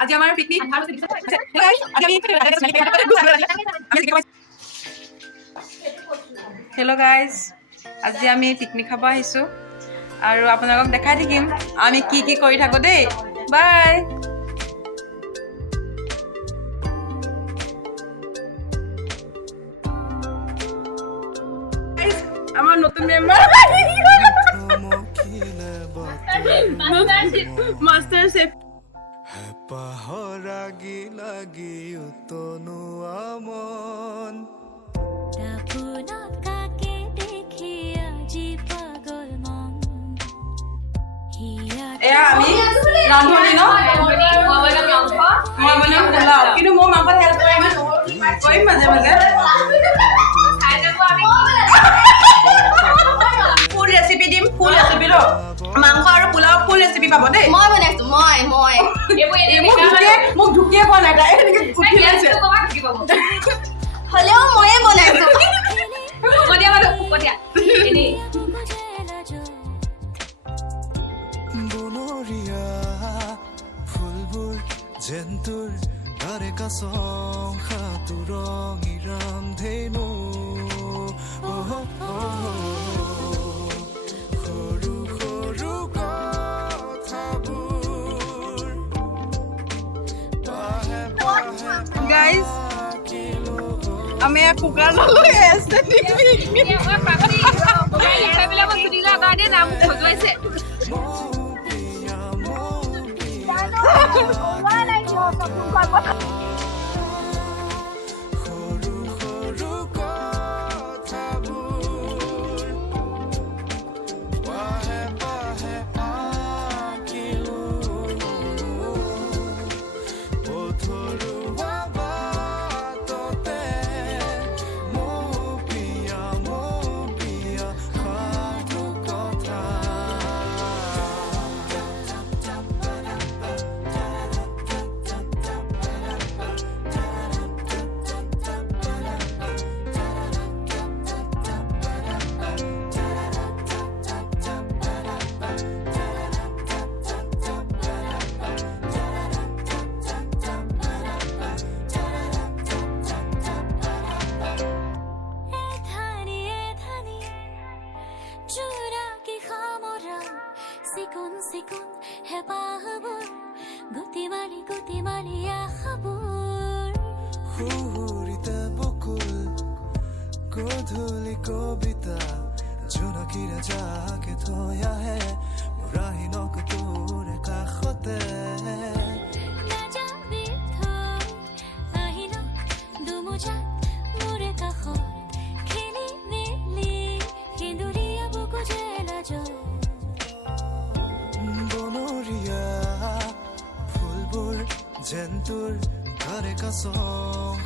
আজি আমাৰ picnic hello' guys, আজি আমি পিকনিক খাব আহিছোঁ আৰু আপোনালোকক দেখাই থাকিম আমি কি কি কৰি থাকোঁ দেই। বাই। আমাৰ নতুন মেম্বাৰ মাষ্টাৰ চেফ পাহৰাগি লাগি উতনুৱা মন এয়া আমি ৰান্ধনি ন, মই বনাম পোলাও, কিন্তু মই মাংসত হেল্প কৰিম মাজে মাজে। ফুল ৰেচিপি দিম, ফুল ৰেচিপি ন, মাংস আৰু পোলাও ফুল ৰেচিপি পাব দেই। মই বনাইছো মই মোক ঢুকিয়ে পোৱা নাই, তাই এনেকে উঠি আছে হলেও ময়ে বনাইছো। বনৰীয়া ফুলবোৰ জেন্তুৰ তাৰে কাছং সাতুৰং ইৰাম ধেনু সৰু সৰু কথাবোৰ পাহে পাহে গাইজ আমি কুকাৰ লৈ আছে সৰু সৰু কথাবোৰ পাহে পাহে আঁকিলো পথৰুৱা বাটতে মোৰ প্ৰিয়া সাধু কথা Sikun sikun hepahabur guti mali ahabur সুৰিতে বকুল গধূলি কবিতা জোনাকীৰে যাকে থৈ আহে মোৰ আহিনক তোৰে কাষতে najabi thoi ahina dumujat mure kakhot khini mili hinduria buku jela jo বনৰীয়া ফুলবোৰ জেন্তুৰ তাৰে কাছং